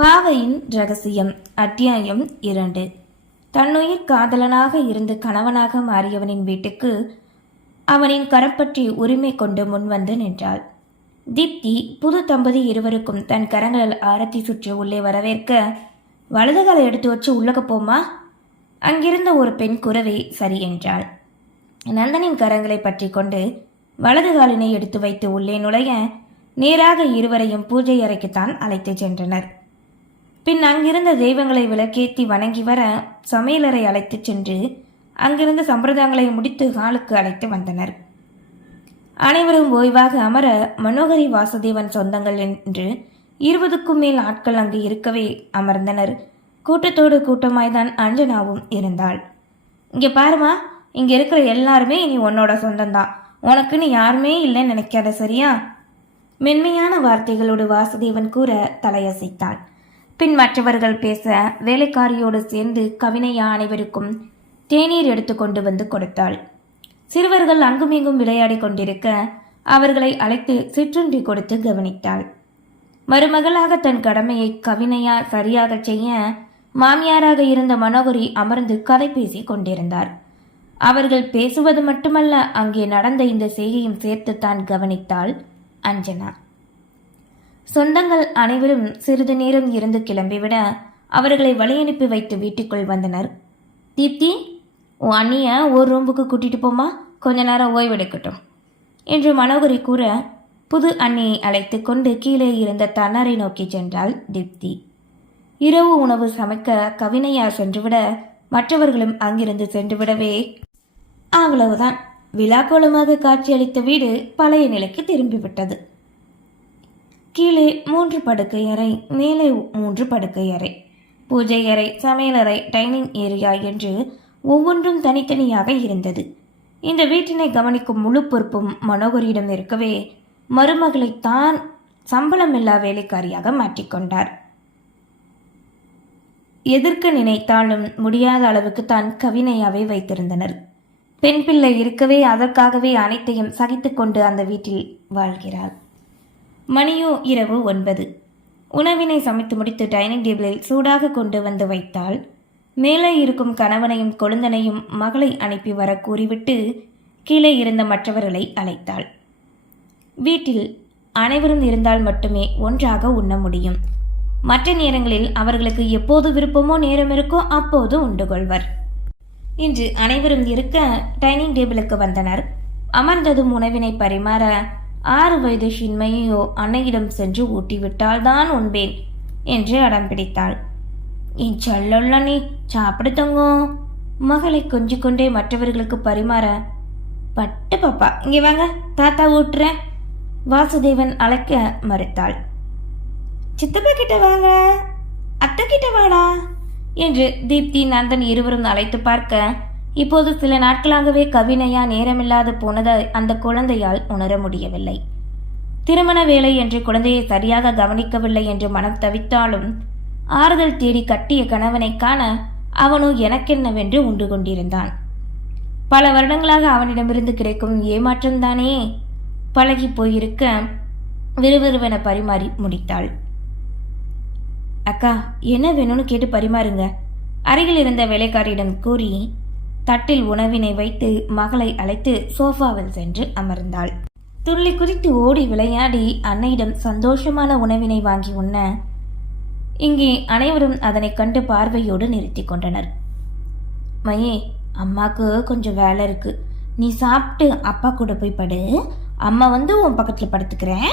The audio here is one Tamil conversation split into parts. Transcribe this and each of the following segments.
பாவையின் ரகசியம் அத்தியாயம் இரண்டு. தன்னுயிர் காதலனாக இருந்து கணவனாக மாறியவனின் வீட்டுக்கு அவனின் கரப்பற்றி உரிமை கொண்டு முன்வந்து நின்றாள். தீப்தி புது தம்பதி இருவருக்கும் தன் கரங்களில் ஆரத்தி சுற்றி உள்ளே வரவேற்க வலதுகாலை எடுத்து வச்சு உள்ளக போமா அங்கிருந்த ஒரு பெண் குறவை சரி என்றாள். நந்தனின் கரங்களை பற்றி கொண்டு வலதுகாலினை எடுத்து வைத்து உள்ளே நுழைய நேராக இருவரையும் பூஜை அறைக்குத்தான் அழைத்துச் சென்றனர். பின் அங்கிருந்த தெய்வங்களை விளக்கேத்தி வணங்கி வர சமையலறை அழைத்துச் சென்று அங்கிருந்த சம்பிரதாயங்களை முடித்து ஹாலுக்கு அழைத்து வந்தனர். அனைவரும் ஓய்வாக அமர மனோகரி வாசுதேவன் சொந்தங்கள் என்று இருபதுக்கும் மேல் ஆட்கள் அங்கு இருக்கவே அமர்ந்தனர். கூட்டத்தோடு கூட்டமாய்தான் அஞ்சனாவும் இருந்தாள். இங்கே பாருமா இங்கே இருக்கிற எல்லாருமே இனி உன்னோட சொந்தம்தான். உனக்குன்னு யாருமே இல்லைன்னு நினைக்காத சரியா? மென்மையான வார்த்தைகளோடு வாசுதேவன் கூற தலையசைத்தான் பின் மற்றவர்கள் பேச வேலைக்காரியோடு சேர்ந்து கவினையா அனைவருக்கும் தேநீர் எடுத்து கொண்டு வந்து கொடுத்தாள். சிறுவர்கள் அங்குமிங்கும் விளையாடிக் கொண்டிருக்க அவர்களை அழைத்து சிற்றுண்டி கொடுத்து கவனித்தாள். மருமகளாக தன் கடமையை கவினையா சரியாக செய்ய மாமியாராக இருந்த மனோகரி அமர்ந்து கதை பேசி கொண்டிருந்தார். அவர்கள் பேசுவது மட்டுமல்ல அங்கே நடந்த இந்த செய்தியும் சேர்த்து தான் கவனித்தாள் அஞ்சனா. சொந்தங்கள் அனைவரும் சிறிது நேரம் இருந்து கிளம்பிவிட அவர்களை வழியனுப்பி வைத்து வீட்டுக்குள் வந்தனர். தீப்தி உன் அண்ணிய ஒரு ரூமுக்கு கூட்டிட்டு போமா கொஞ்ச நேரம் ஓய்வெடுக்கட்டும் என்று மனோகரி கூற புது அண்ணியை அழைத்து கொண்டு கீழே இருந்த தன்னரை நோக்கி சென்றாள் தீப்தி. இரவு உணவு சமைக்க கவினையா சென்றுவிட மற்றவர்களும் அங்கிருந்து சென்றுவிடவே அவ்வளவுதான். விழாக்கோலமாக காட்சியளித்த வீடு பழைய நிலைக்கு திரும்பிவிட்டது. கீழே மூன்று படுக்கை அறை மேலே மூன்று படுக்கை அறை. பூஜை அறை சமையலறை டைனிங் ஏரியா என்று ஒவ்வொன்றும் தனித்தனியாக இருந்தது. இந்த வீட்டினை கவனிக்கும் முழு பொறுப்பும் மனோகரியிடம் இருக்கவே மருமகளை தான் சம்பளமில்லா வேலைக்காரியாக மாற்றிக்கொண்டார் எதிர்க்க நினைத்தாலும் முடியாத அளவுக்கு தான் கவினையாவே வைத்திருந்தனர். பெண் பிள்ளை இருக்கவே அதற்காகவே அனைத்தையும் சகித்துக்கொண்டு அந்த வீட்டில் வாழ்கிறாள். மணியோ இரவு ஒன்பது. உணவினை சமைத்து முடித்து டைனிங் டேபிளில் சூடாக கொண்டு வந்து வைத்தாள். மேலே இருக்கும் கணவனையும் கொழுந்தனையும் மகளை அனுப்பி வர கூறிவிட்டு கீழே இருந்த மற்றவர்களை அழைத்தாள். வீட்டில் அனைவரும் இருந்தால் மட்டுமே ஒன்றாக உண்ண முடியும். மற்ற நேரங்களில் அவர்களுக்கு எப்போது விருப்பமோ நேரம் இருக்கோ அப்போது உண்டு கொள்வர். இன்று அனைவரும் இருக்க டைனிங் டேபிளுக்கு வந்தனர். அமர்ந்ததும் உணவினை பரிமாற ஆறு வயது ஷின்மையோ அன்னையிடம் சென்று ஊட்டிவிட்டால் தான் உண்பேன் என்று அடம் பிடித்தாள். என் சொல்லொல்ல நீ சாப்பிடு தங்கோ. மகளை கொஞ்சி கொண்டே மற்றவர்களுக்கு பரிமாற. பட்டு பாப்பா இங்கே வாங்க தாத்தா ஊட்டுறேன். வாசுதேவன் அழைக்க மறுத்தாள். சித்தப்பா கிட்ட வாங்க அத்தை கிட்ட வாடா என்று தீப்தி நந்தன் இருவரும் அழைத்து பார்க்க இப்போது சில நாட்களாகவே கவினையா நேரமில்லாது போனதை அந்த குழந்தையால் உணர முடியவில்லை. திருமண வேலை என்று குழந்தையை சரியாக கவனிக்கவில்லை என்று மனம் தவித்தாலும் ஆறுதல் தேடி கட்டிய கணவனை காண அவனோ எனக்கென்னவென்று உண்டு கொண்டிருந்தான். பல வருடங்களாக அவனிடமிருந்து கிடைக்கும் ஏமாற்றம்தானே? பழகி போயிருக்க விறுவிறுவென பரிமாறி முடித்தாள். அக்கா என்ன வேணும்னு கேட்டு பரிமாறுங்க அருகில் இருந்த வேலைக்காரியிடம் கூறி தட்டில் உணவினை வைத்து மகளை அழைத்து சோஃபாவில் சென்று அமர்ந்தாள். துள்ளி குதித்து ஓடி விளையாடி அன்னையிடம் சந்தோஷமான உணவினை வாங்கி உண்ண இங்கே அனைவரும் அதனை கண்டு பார்வையோடு நிறுத்தி கொண்டனர். மையே அம்மாக்கு கொஞ்சம் வேலை இருக்கு. நீ சாப்பிட்டு அப்பா கூட போய் படு. அம்மா வந்து உன் பக்கத்தில் படுத்துக்கிறேன்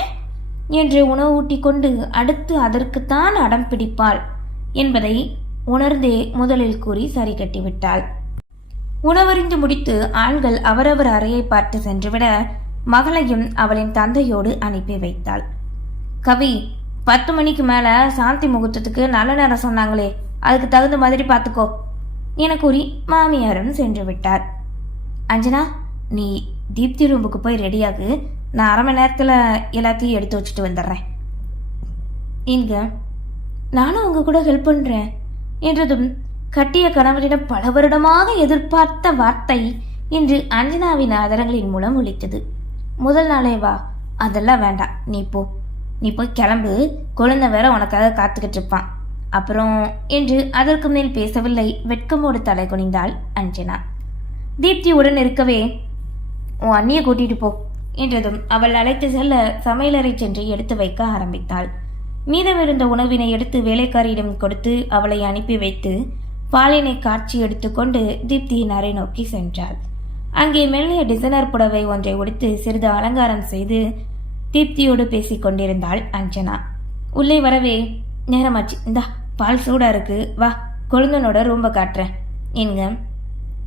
என்று உணவு ஊட்டி கொண்டு அடுத்து அதற்குத்தான் அடம் பிடிப்பாள் என்பதை உணர்ந்தே முதலில் கூறி சரி கட்டிவிட்டாள். உணவறிந்து முடித்து ஆண்கள் அவரவர் அறையை பார்த்து சென்றுவிட மகளையும் அவளின் தந்தையோடு அனுப்பி வைத்தாள். கவி பத்து மணிக்கு மேல சாந்தி முகூர்த்தத்துக்கு நல்ல நேரம் சொன்னாங்களே அதுக்கு தகுந்த மாதிரி பார்த்துக்கோ என கூறி மாமியாரும் சென்று விட்டார். அஞ்சனா நீ தீப்தி ரூமுக்கு போய் ரெடியாகு. நான் அரை மணி நேரத்தில் எல்லாத்தையும் எடுத்து வச்சுட்டு வந்துடுறேன் இங்க நானும் உங்க கூட ஹெல்ப் பண்ணுறேன் என்றதும் கட்டிய கணவரிடம் பல வருடமாக எதிர்பார்த்த வார்த்தை இன்று அஞ்சனாவின் ஆதாரங்களின் மூலம் ஒழித்தது முதல் நாளே வா அதெல்லாம் வேண்டாம். நீ போ. நீ போய் கிளம்பு. குழந்தை வேற உனக்காக காத்துக்கிட்டு இருப்பான். அப்புறம் என்று அதற்கு மேல் பேசவில்லை வெட்கமோடு தலை குனிந்தாள் அஞ்சனா. தீப்தி உடன் இருக்கவே உன் அண்ணியை கூட்டிட்டு போ என்றதும் அவள் அழைத்து செல்ல சமையலறை சென்று எடுத்து வைக்க ஆரம்பித்தாள். மீதமிருந்த உணவினை எடுத்து வேலைக்காரியிடம் கொடுத்து அவளை அனுப்பி வைத்து பாலினை காட்சி எடுத்துக்கொண்டு தீப்தியின் அறை நோக்கி சென்றாள். அங்கே மெல்லிய டிசைனர் புடவை ஒன்றை உடுத்து சிறிது அலங்காரம் செய்து தீப்தியோடு பேசிக் கொண்டிருந்தாள் அஞ்சனா. உள்ளே வரவே நேரமாச்சு இந்தா பால் சூடா இருக்கு. வா கொழுந்தனோட ரூம்ப காட்டுறேன். என்க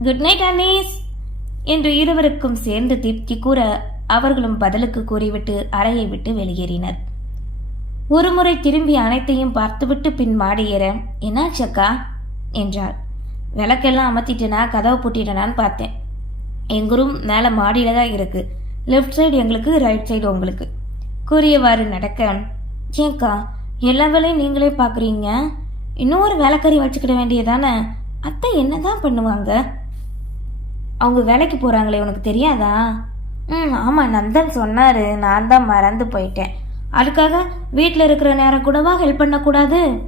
குட் நைட் அனீஸ் என்று இருவருக்கும் சேர்ந்து தீப்தி கூற அவர்களும் பதிலுக்கு கூறிவிட்டு அறையை விட்டு வெளியேறினர். ஒருமுறை திரும்பி அனைத்தையும் பார்த்துவிட்டு பின் மாடி ஏற என்னாச்சக்கா என்றாள் விளக்கெல்லாம் அமர்த்திட்டேனா? கதவை பூட்டிட்டனான்னு பார்த்தேன். எங்க ரூம் மேலே மாடியில தான் இருக்கு. லெஃப்ட் சைடு எங்களுக்கு ரைட் சைடு உங்களுக்கு. கூறியவாறு நடக்க ஏக்கா எல்லா வேலையும் நீங்களே பார்க்குறீங்க இன்னும் ஒரு வேலைக்காரி வச்சுக்கிட வேண்டியதானே? அத்தை என்ன தான் பண்ணுவாங்க? அவங்க வேலைக்கு போகிறாங்களே உனக்கு தெரியாதா? ம் ஆமாம் நந்தன் சொன்னார். நான் தான் மறந்து போயிட்டேன். அதுக்காக வீட்டில் இருக்கிற நேரம் கூடவா ஹெல்ப் பண்ணக்கூடாது?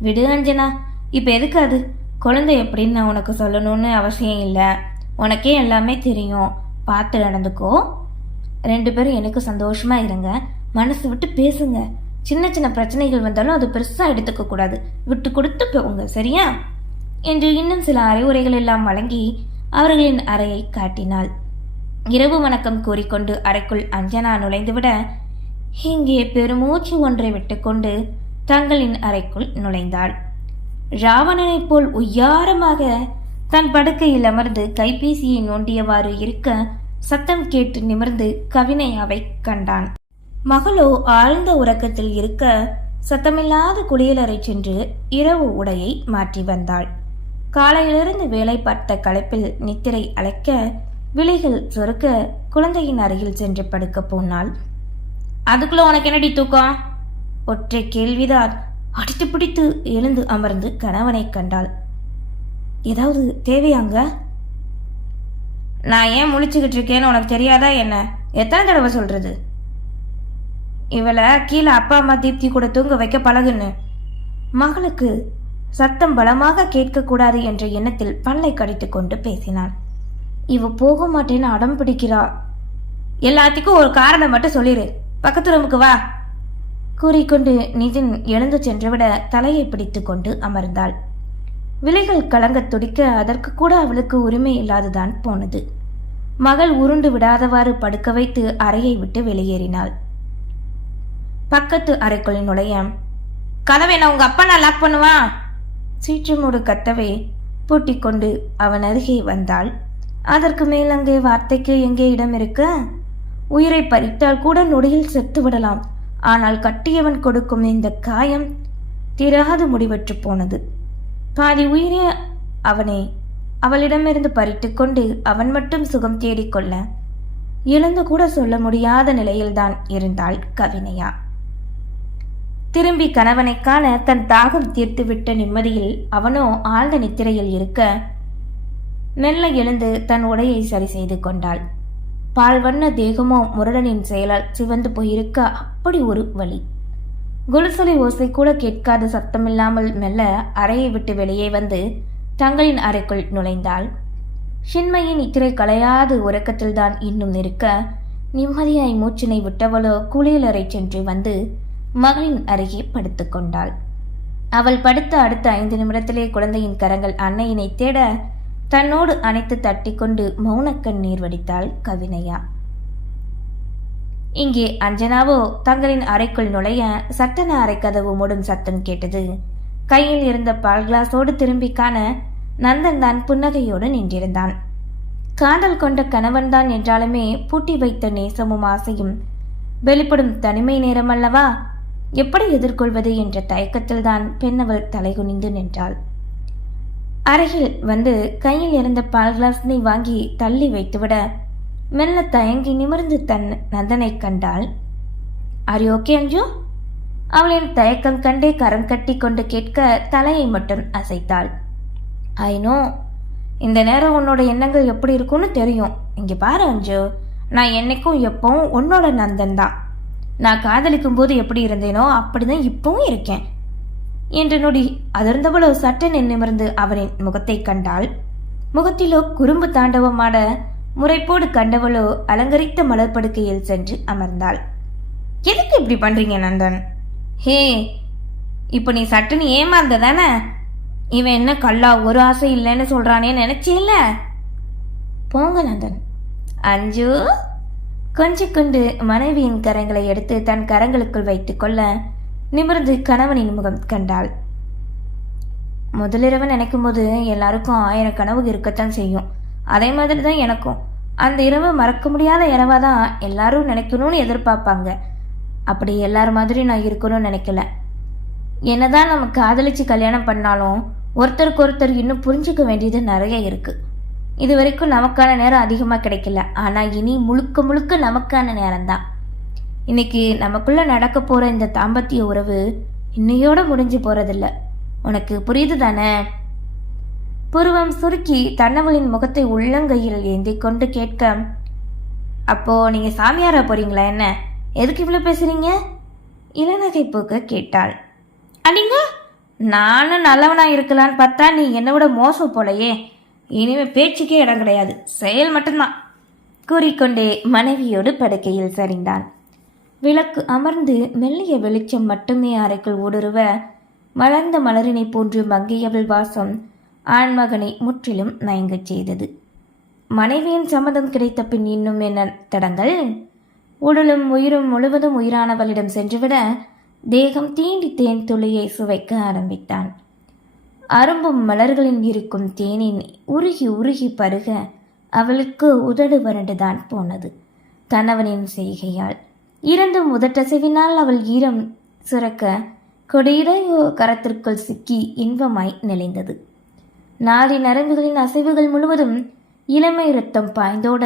விடு அஞ்சனா. இப்போ எதுக்கு அது? குழந்தை எப்படின்னு நான் உனக்கு சொல்லணும்னு அவசியம் இல்லை. உனக்கே எல்லாமே தெரியும். பார்த்து நடந்துக்கோ. ரெண்டு பேரும் எனக்கு சந்தோஷமாக இருங்க. மனசு விட்டு பேசுங்க. சின்ன சின்ன பிரச்சனைகள் வந்தாலும் அது பெருசாக எடுத்துக்க கூடாது. விட்டு கொடுத்து போங்க சரியா? என்று இன்னும் சில அறிவுரைகள் எல்லாம் வழங்கி அவர்களின் அறையை காட்டினாள். இரவு வணக்கம் கூறிக்கொண்டு அறைக்குள் அஞ்சனா நுழைந்துவிட இங்கே பெருமூச்சு ஒன்றை விட்டுக்கொண்டு தங்களின் அறைக்குள் நுழைந்தாள். ராவணனைப் போல் உய்யாரமாக தன் படுக்கையில் அமர்ந்து கைபேசியை நோண்டியவாறு இருக்க சத்தம் கேட்டு நிமிர்ந்து கவினையாவை கண்டான். மகளோ ஆழ்ந்த உறக்கத்தில் இருக்க சத்தமில்லாத குளியலறை சென்று இரவு உடையை மாற்றி வந்தாள். காலையிலிருந்து வேலை பார்த்த களைப்பில் நித்திரை அழைக்க விழிகள் சொருக்க குழந்தையின் அருகில் சென்று படுக்க போனாள். அதுக்குள்ள உனக்கு என்னடி தூக்கம்? ஒற்றை கேள்விதான். அடித்து பிடித்து எழுந்து அமர்ந்து கணவனை கண்டாள். ஏதாவது தேவையாங்க நான் ஏன் முழிச்சுக்கிட்டு இருக்கேன்னு உனக்கு தெரியாதா என்ன? எத்தனை தடவை சொல்றது? இவளை கீழே அப்பா அம்மா தீப்தி கூட தூங்க வைக்க பழகுன்னு. மகளுக்கு சத்தம் பலமாக கேட்கக்கூடாது என்ற எண்ணத்தில் பல்லை கடித்து கொண்டு பேசினாள். இவ போக மாட்டேன்னு அடம் பிடிக்கிறா. எல்லாத்துக்கும் ஒரு காரணம் மட்டும் சொல்லிடு பக்கத்து ரூமுக்கு வா. கூறிக்கொண்டு நிதின் எழுந்து சென்றுவிட தலையை பிடித்து கொண்டு அமர்ந்தாள். விலைகள் கலங்க துடிக்க அதற்கு கூட அவளுக்கு உரிமை இல்லாதுதான் போனது. மகள் உருண்டு விடாதவாறு படுக்க வைத்து அறையை விட்டு வெளியேறினாள். பக்கத்து அறைக்குள் நுழைய கதவை நான் உங்க அப்பா நான் லாக் பண்ணுவா? சீற்றமோடு கத்தவே பூட்டிக் கொண்டு அவன் அருகே வந்தாள். அதற்கு மேல் அங்கே வார்த்தைக்கு எங்கே இடம் இருக்க? உயிரை பறித்தால் கூட நொடியில் செத்து விடலாம் ஆனால் கட்டியவன் கொடுக்கும் இந்த காயம் தீராது முடிவற்று போனது. பாதி உயிரே அவனே அவளிடமிருந்து பறித்துக்கொண்டு அவன் மட்டும் சுகம் தேடிக்கொள்ள இழந்து கூட சொல்ல முடியாத நிலையில்தான் இருந்தாள் கவினையா. திரும்பி கணவனை காண தன் தாகம் தீர்த்துவிட்ட நிம்மதியில் அவனோ ஆழ்ந்த நித்திரையில் இருக்க மெல்ல எழுந்து தன் உடையை சரி செய்து கொண்டாள். பால் வண்ண தேகமோ முரடனின் செயலால் சிவந்து போயிருக்க அப்படி ஒரு வழி. குலுசொலி ஓசை கூட கேட்காத சத்தமில்லாமல் மெல்ல அறையை விட்டு வெளியே வந்து தங்களின் அறைக்குள் நுழைந்தாள். சின்மையின் இத்திரை களையாது உறக்கத்தில்தான் இன்னும் இருக்க நிம்மதியாய் மூச்சினை விட்டவளோ குளியலறை சென்று வந்து மகளின் அருகே படுத்துக்கொண்டாள். அவள் படுத்த அடுத்த ஐந்து நிமிடத்திலே குழந்தையின் கரங்கள் அன்னையினை தேட தன்னோடு அணைத்து தட்டிக்கொண்டு மௌனக்கண்ணீர் வடித்தாள் கவினையா இங்கே அஞ்சனாவோ தங்களின் அறைக்குள் நுழைய சட்டன அறை கதவு மூடும் சத்தம் கேட்டது. கையில் இருந்த பால் கிளாஸோடு திரும்பி காண நந்தன் தான் புன்னகையோடு நின்றிருந்தான். காதல் கொண்ட கணவன்தான் என்றாலுமே பூட்டி வைத்த நேசமும் ஆசையும் வெளிப்படும் தனிமை நேரம் அல்லவா? எப்படி எதிர்கொள்வது என்ற தயக்கத்தில்தான் பெண்ணவள் தலைகுனிந்து நின்றாள். அருகில் வந்து கையில் இருந்த பால் கிளாஸினை வாங்கி தள்ளி வைத்துவிட மெல்ல தயங்கி நிமிர்ந்து தன் நந்தனை கண்டாள். ஆர் ஓகே அஞ்சு அவளின் தயக்கம் கண்டே கரம் கட்டி கொண்டு கேட்க தலையை மட்டும் அசைத்தாள். ஐனோ இந்த நேரம் உன்னோட எண்ணங்கள் எப்படி இருக்கும்னு தெரியும். இங்கே பாரு அஞ்சு நான் என்னைக்கும் எப்பவும் உன்னோட நந்தன் தான். நான் காதலிக்கும் போது எப்படி இருந்தேனோ அப்படிதான் இப்பவும் இருக்கேன். என்ற நொடி அதிர்ந்தவளோ சட்டென நிமிர்ந்து அவனின் முகத்தை கண்டாள். முகத்திலோ குறும்பு தாண்டவமாட முறைப்போடு கண்டவளோ அலங்கரித்த மலர் படுக்கையில் சென்று அமர்ந்தாள். எதுக்கு இப்படி பண்றீங்க நந்தன் ஹே இப்போ நீ சட்டுன்னு ஏமாந்த தானே இவன் என்ன கல்லா ஒரு ஆசை இல்லைன்னு சொல்றானே நினைச்சேல போங்க நந்தன் அஞ்சு? கொஞ்ச கொண்டு மனைவியின் கரங்களை எடுத்து தன் கரங்களுக்குள் வைத்துக்கொள்ள நிமிர்ந்து கணவனின் முகம் கண்டாள். முதலிரவு நினைக்கும் போது எல்லாருக்கும் ஆயிரம் கனவு இருக்கத்தான் செய்யும். அதே மாதிரி தான் எனக்கும். அந்த இரவு மறக்க முடியாத இரவா தான் எல்லாரும் நினைக்கணும்னு எதிர்பார்ப்பாங்க. அப்படி எல்லார் மாதிரி நான் இருக்கணும்னு நினைக்கல. என்னதான் நம்ம காதலிச்சு கல்யாணம் பண்ணாலும் ஒருத்தருக்கு ஒருத்தர் இன்னும் புரிஞ்சுக்க வேண்டியது நிறைய இருக்கு. இது வரைக்கும் நமக்கான நேரம் அதிகமாக கிடைக்கல. ஆனால் இனி முழுக்க முழுக்க நமக்கான நேரம்தான். இன்னைக்கு நமக்குள்ள நடக்க போற இந்த தாம்பத்திய உறவு இன்னையோட முடிஞ்சு போறதில்ல. உனக்கு புரியுது தானே? புருவம் சுருக்கி தன்னவளின் முகத்தை உள்ளங்கையில் ஏந்தி கொண்டு கேட்க அப்போ நீங்க சாமியார போறீங்களா என்ன? எதுக்கு இவ்வளோ பேசுறீங்க? இளநகை போக்க கேட்டாள். அடிங்க நானும் நல்லவனா இருக்கலான்னு பார்த்தா நீ என்னை விட மோசம் போலையே. இனிமே பேச்சுக்கே இடம் கிடையாது. செயல் மட்டும்தான். கூறிக்கொண்டே மனைவியோடு படுக்கையில் சரிந்தான். விளக்கு அமர்ந்து மெல்லிய வெளிச்சம் மட்டுமே அறைக்குள் ஊடுருவ மலர்ந்த மலரினை போன்று மங்கையவள் வாசம் ஆண்மகனை முற்றிலும் மயங்கச் செய்தது. மனைவியின் சம்மதம் கிடைத்த பின் இன்னும் என்ன தடங்கள்? உடலும் உயிரும் முழுவதும் உயிரானவளிடம் சென்றுவிட தேகம் தீண்டி தேன் துளியை சுவைக்க ஆரம்பித்தான். அரும்பும் மலர்களின் இருக்கும் தேனின் உருகி உருகி பருக அவளுக்கு உதடு வறண்டுதான் போனது. கணவனின் செய்கையால் இரண்டும் முதட்டசைவினால் அவள் ஈரம் சுரக்க கொடியிடையோ கரத்திற்குள் சிக்கி இன்பமாய் நிலைந்தது. நாடி நரம்புகளின் அசைவுகள் முழுவதும் இளமை ரத்தம் பாய்ந்தோட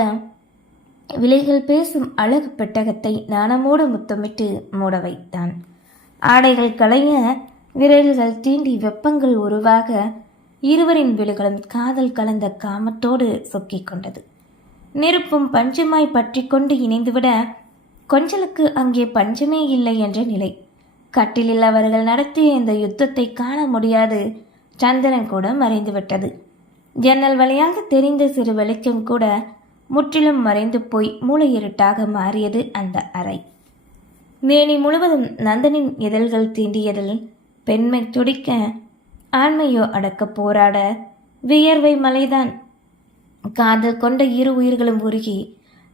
விலைகள் பேசும் அழகு பெட்டகத்தை நாணமோடு முத்தமிட்டு மூட வைத்தான். ஆடைகள் களைய விரல்கள் தீண்டி வெப்பங்கள் உருவாக இருவரின் விழுகளும் காதல் கலந்த காமத்தோடு சொக்கிக் கொண்டது. நெருப்பும் பஞ்சமாய் பற்றி கொண்டு இணைந்துவிட கொஞ்சலுக்கு அங்கே பஞ்சமே இல்லை என்ற நிலை. கட்டிலில் அவர்கள் நடத்திய இந்த யுத்தத்தை காண முடியாது. சந்திரன் கூட மறைந்துவிட்டது ஜன்னல் வழியாக தெரிந்த சிறு வெளிச்சம் கூட முற்றிலும் மறைந்து போய் மூளை இருட்டாக மாறியது அந்த அறை. மேனி முழுவதும் நந்தனின் இதழ்கள் தீண்டியதில் பெண்மை துடிக்க ஆண்மையோ அடக்க போராட வியர்வை மலைதான். காதல் கொண்ட இரு உயிர்களும் உருகி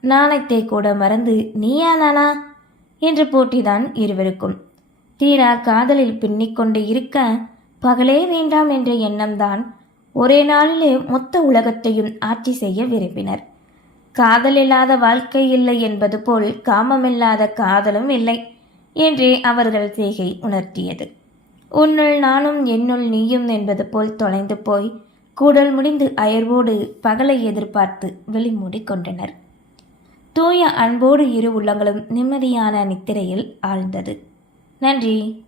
நாணத்தை கூட மறந்து நீயா நானா? என்ற போட்டிதான் இருவருக்கும். தீரா காதலில் பின்னிக்கொண்டு இருக்க பகலே வேண்டாம் என்ற எண்ணம்தான் ஒரே நாளிலே மொத்த உலகத்தையும் ஆட்சி செய்ய விரும்பினர். காதல் இல்லாத வாழ்க்கை இல்லை என்பது போல் காமமில்லாத காதலும் இல்லை என்றே அவர்கள் செய்கை உணர்த்தியது. உன்னுள் நானும் என்னுள் நீயும் என்பது போல் தொலைந்து போய் கூடல் முடிந்து அயர்வோடு பகலை எதிர்பார்த்து வெளிமூடிக் கொண்டனர். தூய அன்போடு இரு உள்ளங்களும் நிம்மதியான நித்திரையில் ஆழ்ந்தது. நன்றி.